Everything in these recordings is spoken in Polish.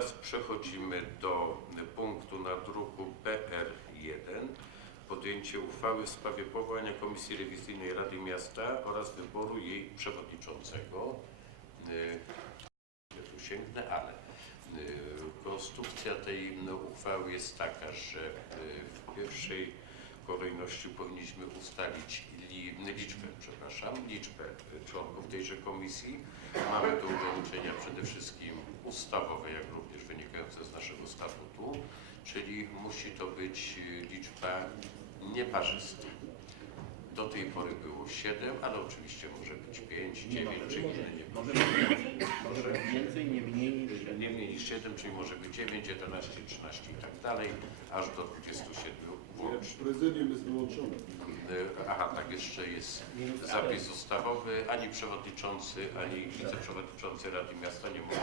teraz przechodzimy do punktu na druku PR1. Podjęcie uchwały w sprawie powołania Komisji Rewizyjnej Rady Miasta oraz wyboru jej przewodniczącego. Y, Ja tu sięgnę, ale y, konstrukcja tej uchwały jest taka, że y, w pierwszej kolejności powinniśmy ustalić li, liczbę, przepraszam, liczbę członków tejże komisji. Mamy tu ograniczenia przede wszystkim ustawowe, jak również wynikające z naszego statutu, czyli musi to być liczba nieparzysta. Do tej pory było 7, ale oczywiście może być 5, 9 czy inne nie Może być więcej, może więcej, nie mniej niż siedem. nie mniej niż 7, czyli może być 9, 11, 13 i tak dalej, aż do 27 włącznie. Prezydium jest wyłączone. Aha, tak jeszcze jest zapis ustawowy. Ani przewodniczący, ani wiceprzewodniczący Rady Miasta nie mogą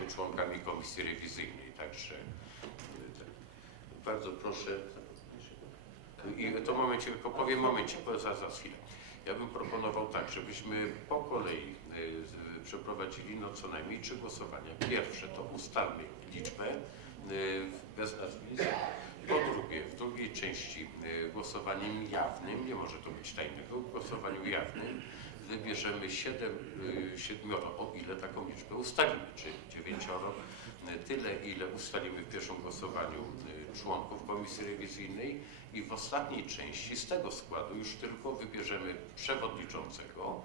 być członkami komisji rewizyjnej. Także y, tak. bardzo proszę. I tym momencie, powiem momencie, za, za chwilę. Ja bym proponował tak, żebyśmy po kolei z- przeprowadzili no co najmniej trzy głosowania. Pierwsze to ustalmy liczbę bez nazwisk. Po drugie, w drugiej części y, głosowaniem jawnym, nie może to być tajnego, w głosowaniu jawnym wybierzemy siedem, y, siedmioro, o ile taką liczbę ustalimy, czy dziewięcioro, y, tyle ile ustalimy w pierwszym głosowaniu y, członków komisji rewizyjnej i w ostatniej części z tego składu już tylko wybierzemy przewodniczącego,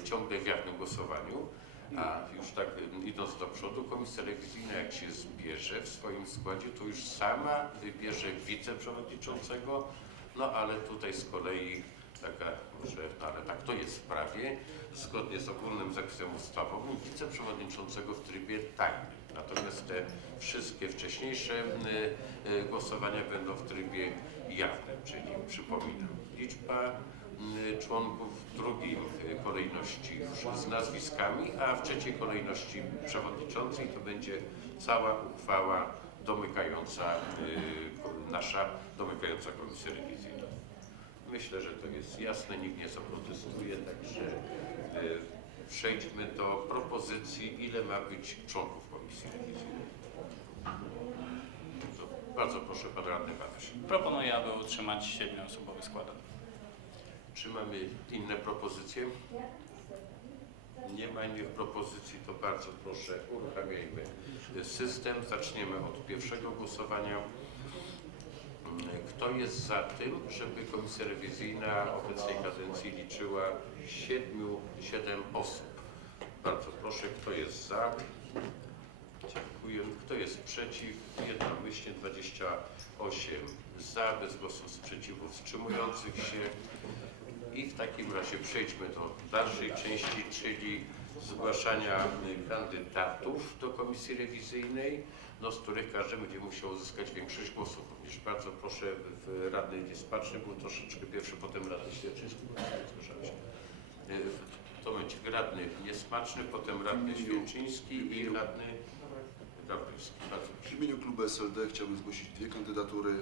y, ciągle w jawnym głosowaniu, a już tak idąc do przodu, komisja rewizyjna jak się zbierze w swoim składzie, to już sama wybierze wiceprzewodniczącego, no ale tutaj z kolei taka, że no, ale tak to jest w prawie, zgodnie z ogólnym zapisem ustawowym, wiceprzewodniczącego w trybie tajnym. Natomiast te wszystkie wcześniejsze y, głosowania będą w trybie jawnym, czyli przypominam, liczba członków w drugiej y, kolejności z nazwiskami, a w trzeciej kolejności przewodniczącej to będzie cała uchwała domykająca y, nasza domykająca komisja rewizyjna. Myślę, że to jest jasne, nikt nie zaprotestuje, także y, przejdźmy do propozycji, ile ma być członków komisji rewizyjnej. Bardzo proszę, pan radny Banaś. Proponuję, aby utrzymać siedmioosobowy skład. Czy mamy inne propozycje? Nie ma innych propozycji, to bardzo proszę, uruchamiajmy system. Zaczniemy od pierwszego głosowania. Kto jest za tym, żeby komisja rewizyjna obecnej kadencji liczyła 7, 7 osób? Bardzo proszę, kto jest za? Dziękuję. Kto jest przeciw? Jednomyślnie 28 za, bez głosów sprzeciwu, wstrzymujących się. I w takim razie przejdźmy do dalszej części, czyli zgłaszania kandydatów do komisji rewizyjnej, no, z których każdy będzie musiał uzyskać większość głosów. Również bardzo proszę, w radny niespaczny był troszeczkę pierwszy, potem radny Świerczyński. Y, W to momencie radny niesmaczny, potem radny Świerczyński i radny Gawryński. W imieniu klubu SLD chciałbym zgłosić dwie kandydatury.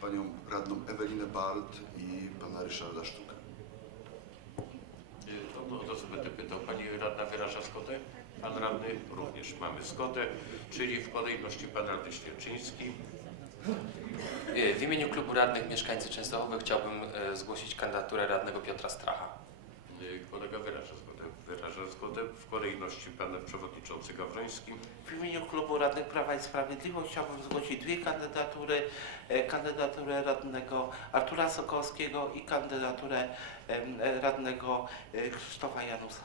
Panią radną Ewelinę Balt i pana Ryszarda Sztukę. Y, To, no, to co będę pytał, Pani radna wyraża zgodę? Pan radny również mamy zgodę, czyli w kolejności Pan radny Świerczyński. E, W imieniu Klubu Radnych Mieszkańcy Częstochowy chciałbym e, zgłosić kandydaturę radnego Piotra Stracha. Y, Kolega wyraża zgodę. Wyraża zgodę w kolejności Pan Przewodniczący Gawroński. W imieniu Klubu Radnych Prawa i Sprawiedliwość chciałbym zgłosić dwie kandydatury. E, Kandydaturę radnego Artura Sokolskiego i kandydaturę e, radnego e, Krzysztofa Janusa.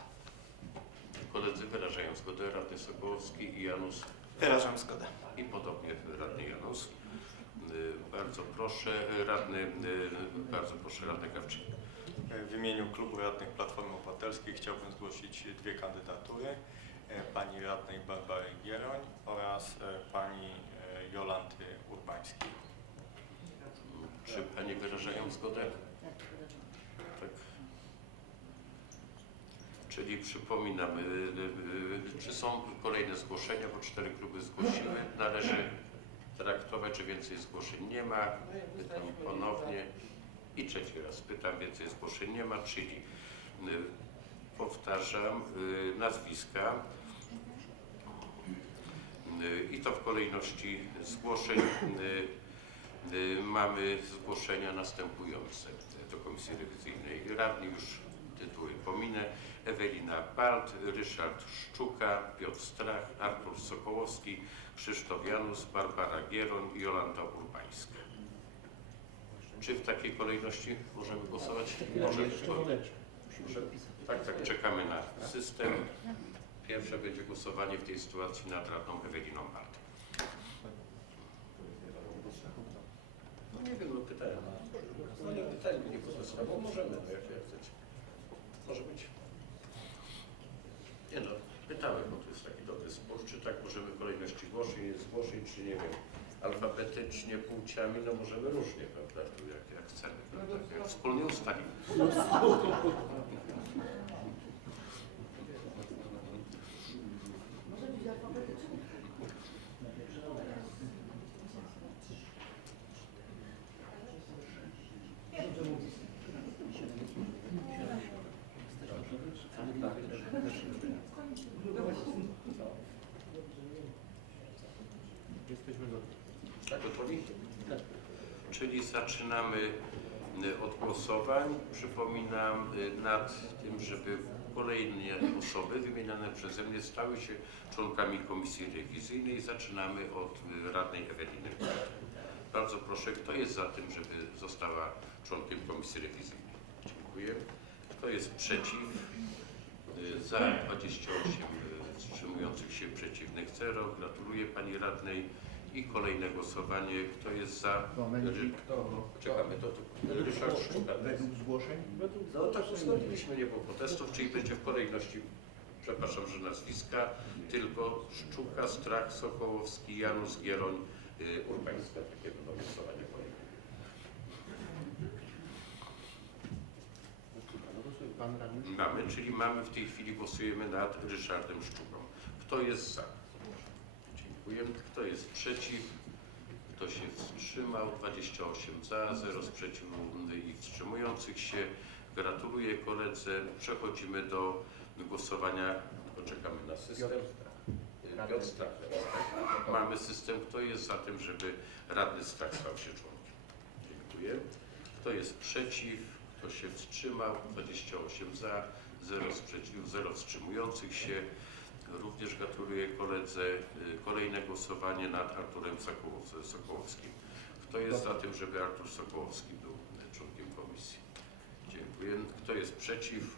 Koledzy wyrażają zgodę, radny Sokołowski i Janus Wyrażam zgodę. i podobnie radny Janus. Y, Bardzo proszę, radny, bardzo proszę radny Gawczyk. W imieniu Klubu Radnych Platformy Obywatelskiej chciałbym zgłosić dwie kandydatury. E, Pani radnej Barbary Gieroń oraz e, pani e, Jolanty Urbańskiej. Czy Panie wyrażają zgodę? Tak. Czyli przypominam, czy są kolejne zgłoszenia, bo cztery kluby zgłosiły. Należy traktować, czy więcej zgłoszeń nie ma. Pytam ponownie i trzeci raz pytam, więcej zgłoszeń nie ma, czyli y, powtarzam y, nazwiska y, I to w kolejności zgłoszeń. Mamy zgłoszenia następujące do Komisji Rewizyjnej. Radni już tytuły pominę. Ewelina Balt, Ryszard Szczuka, Piotr Strach, Artur Sokołowski, Krzysztof Janus, Barbara Gieroń i Jolanta Urbańska. Czy w takiej kolejności możemy głosować? Możemy. Tak, tak, czekamy na system. Pierwsze będzie głosowanie w tej sytuacji nad radną Eweliną Bart. No nie wiem, no pytałem. No nie pytałem, nie protestował. Możemy, no jak chcecie. Może być. Nie no, pytałem, bo to jest taki dobry spór, czy tak możemy w kolejności zgłoszeń, zgłoszeń, czy nie wiem, alfabetycznie, płciami, no możemy różnie, prawda, tu jak, jak chcemy, prawda, jak wspólnie ustalimy. Tak, gotowi? Czyli zaczynamy y, od głosowań. Przypominam y, nad tym, żeby kolejne osoby wymieniane przeze mnie stały się członkami komisji rewizyjnej. Zaczynamy od y, radnej Eweliny. Bardzo proszę, kto jest za tym, żeby została członkiem komisji rewizyjnej? Dziękuję. Kto jest przeciw? Za 28 y, wstrzymujących się przeciwnych 0. Gratuluję pani radnej. I kolejne głosowanie. Kto jest za? To Czekamy do tego. Ryszard Szczuka. według zgłoszeń? No tak ustaliliśmy, nie było protestów, czyli będzie w kolejności, przepraszam, że nazwiska, tylko Szczuka, Strach, Sokołowski, Janusz, Gieroń, y, Urbańska. Takie będą głosowania kolejne. Pan radny? Mamy, czyli mamy w tej chwili głosujemy nad Ryszardem Szczuką. Kto jest za? Dziękuję. Kto jest przeciw? Kto się wstrzymał? 28 za, 0 sprzeciwu i wstrzymujących się. Gratuluję koledze. Przechodzimy do głosowania. Poczekamy na system. Piotr Stach. tak? Mamy system. Kto jest za tym, żeby radny Stach stał się członkiem? Dziękuję. Kto jest przeciw? Kto się wstrzymał? 28 za, 0 sprzeciwu, 0 wstrzymujących się. Również gratuluję koledze. Y, Kolejne głosowanie nad Arturem Sokołow- Sokołowskim. Kto jest za tym, żeby Artur Sokołowski był y, członkiem komisji? Dziękuję. Kto jest przeciw?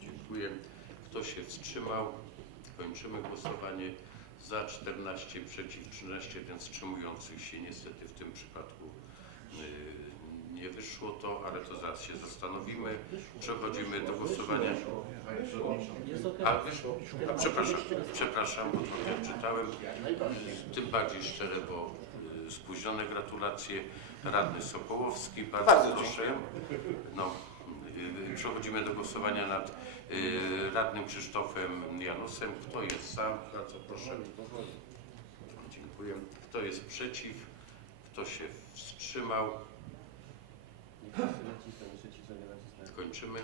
Dziękuję. Kto się wstrzymał? Kończymy głosowanie. Za 14, przeciw 13, jeden wstrzymujących się. Niestety w tym przypadku wyszło to, ale to zaraz się zastanowimy. Przechodzimy do głosowania. A wyszło? A, przepraszam, przepraszam, bo to nie czytałem. Tym bardziej szczere, bo y, spóźnione gratulacje. Radny Sokołowski, bardzo, Bardzo proszę. No, y, przechodzimy do głosowania nad y, radnym Krzysztofem Janusem. Kto jest za? Bardzo proszę. Dziękuję. Kto jest przeciw? Kto się wstrzymał? Kończymy.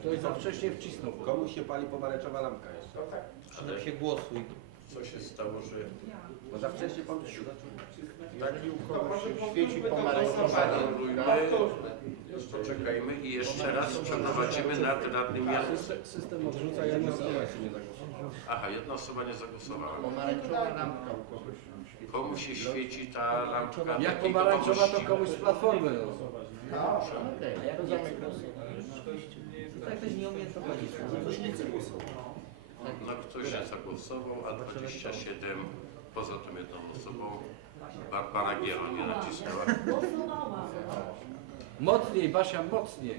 Ktoś za wcześnie wcisnął. Komuś się pali pomarańczowa lampka jeszcze. Ale się głosuj. co się stało, że Bo za wcześnie pan się Jeżeli u kogoś się świeci pomarańczowa lampka, poczekajmy i jeszcze raz przeprowadzimy nad radnym Janusem. System odrzuca, ja nie nie zagłosował. Aha, jedna osoba nie zagłosowała. pomarańczowa lampka u kogoś się świeci. Komu się świeci ta lampka? Jak takiej pomarańczowa, to gotowości? komuś z platformy. No. A, okej, to zamykam. Tak ktoś nie umie prowadzić. No ktoś nie zagłosował, a 27 poza tą jedną osobą Barbara Giero nie nacisnęła. Mocniej, Basia, mocniej.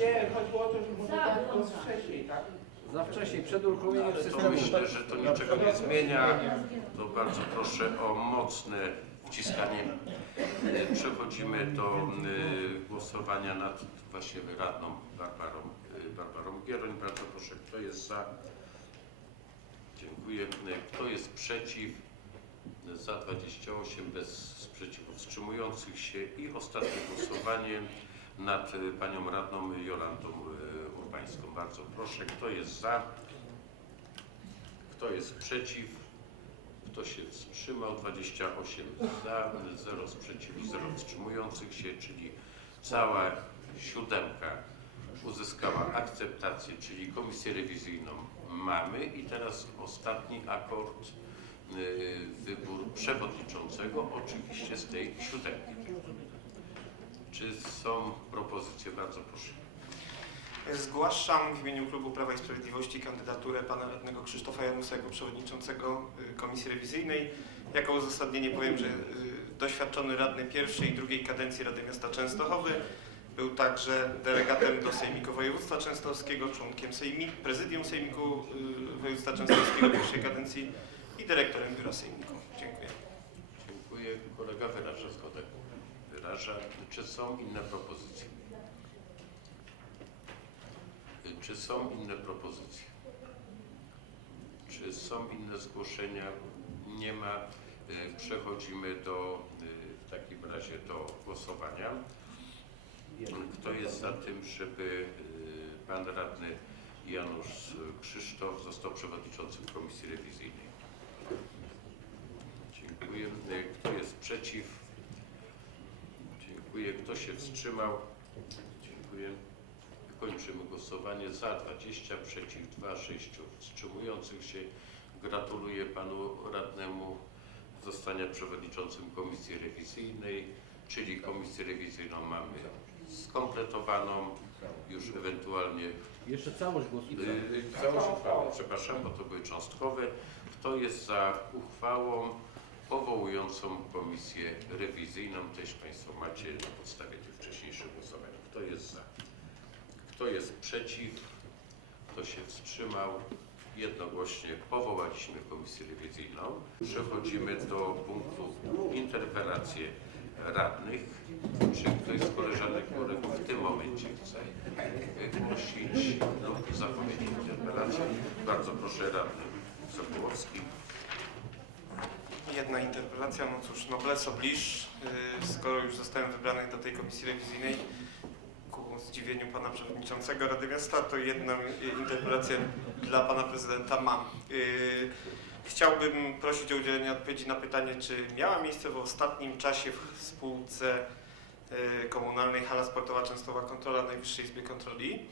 Nie, chodziło o to, że może tak było wcześniej, tak? Za wcześnie, przed uruchomieniem Ale to systemu. myślę, że to niczego nie zmienia. To bardzo proszę o mocne wciskanie. E, Przechodzimy do e, głosowania nad właśnie radną Barbarą, e, Barbarą Gieroń. Bardzo proszę, kto jest za? Dziękuję. Kto jest przeciw? Za 28, bez sprzeciwu wstrzymujących się. I ostatnie głosowanie nad panią radną Jolantą Bardzo proszę, kto jest za? Kto jest przeciw? Kto się wstrzymał? 28 za, 0 sprzeciwu, 0 wstrzymujących się, czyli cała siódemka uzyskała akceptację, czyli komisję rewizyjną mamy i teraz ostatni akord, y, wybór przewodniczącego, oczywiście z tej siódemki. Czy są propozycje? Bardzo proszę. Zgłaszam w imieniu Klubu Prawa i Sprawiedliwości kandydaturę pana radnego Krzysztofa Janusego, przewodniczącego y, Komisji Rewizyjnej. Jako uzasadnienie powiem, że y, doświadczony radny pierwszej i drugiej kadencji Rady Miasta Częstochowy był także delegatem do Sejmiku Województwa Częstochowskiego, członkiem Sejmik, prezydium Sejmiku y, Województwa Częstochowskiego pierwszej kadencji i dyrektorem Biura Sejmiku. Dziękuję. Dziękuję. Kolega wyraża zgodę. Wyraża. Czy są inne propozycje? Czy są inne propozycje? Czy są inne zgłoszenia? Nie ma. Y, Przechodzimy do, y, w takim razie do głosowania. Kto jest za tym, żeby y, pan radny Janusz Krzysztof został przewodniczącym Komisji Rewizyjnej? Dziękuję. Kto jest przeciw? Dziękuję. Kto się wstrzymał? Dziękuję. Kończymy głosowanie. Za 20, przeciw 2, 6 wstrzymujących się. Gratuluję panu radnemu zostania przewodniczącym Komisji Rewizyjnej, czyli Komisję Rewizyjną mamy skompletowaną, już ewentualnie Jeszcze całość głosu. Yy, Całość uchwały, przepraszam, bo to były cząstkowe. Kto jest za uchwałą powołującą komisję rewizyjną? Też Państwo macie na podstawie tych wcześniejszych głosowań. Kto jest za? Kto jest przeciw? Kto się wstrzymał? Jednogłośnie powołaliśmy komisję rewizyjną. Przechodzimy do punktu interpelacje radnych. Czy ktoś z koleżanek kolegów w tym momencie chce głosić lub zapowiedzieć interpelację? Bardzo proszę radny Sokołowski. Jedna interpelacja, no cóż, noblesse oblige, yy, skoro już zostałem wybrany do tej komisji rewizyjnej, zdziwieniu pana przewodniczącego Rady Miasta, to jedną y, interpelację dla pana prezydenta mam. Yy, Chciałbym prosić o udzielenie odpowiedzi na pytanie, czy miała miejsce w ostatnim czasie w spółce yy, komunalnej Hala Sportowa Częstowa kontrola Najwyższej Izby Kontroli?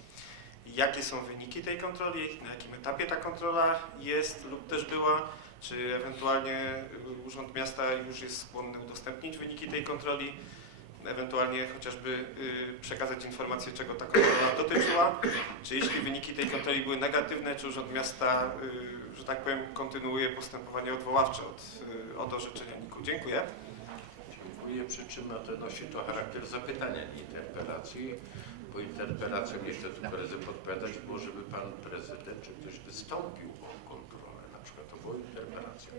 Jakie są wyniki tej kontroli? Na jakim etapie ta kontrola jest lub też była? Czy ewentualnie y, Urząd Miasta już jest skłonny udostępnić wyniki tej kontroli? Ewentualnie chociażby y, przekazać informację, czego ta kontrola dotyczyła? Czy jeśli wyniki tej kontroli były negatywne, czy Urząd Miasta, y, że tak powiem, kontynuuje postępowanie odwoławcze od, y, od orzeczenia NIK-u? Dziękuję. Dziękuję. Przy czym to nosi to charakter zapytania, nie interpelacji. Bo interpelacją jeszcze tu prezydent odpowiadać może by pan prezydent, czy ktoś wystąpił o kontrolę, na przykład to była interpelacja.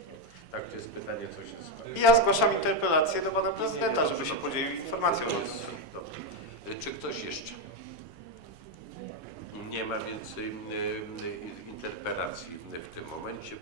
Tak, to jest pytanie, co się ja zgłaszam interpelację do pana prezydenta, żeby się podzielił informacją. Czy ktoś jeszcze? Nie ma więcej y, y, interpelacji w tym momencie.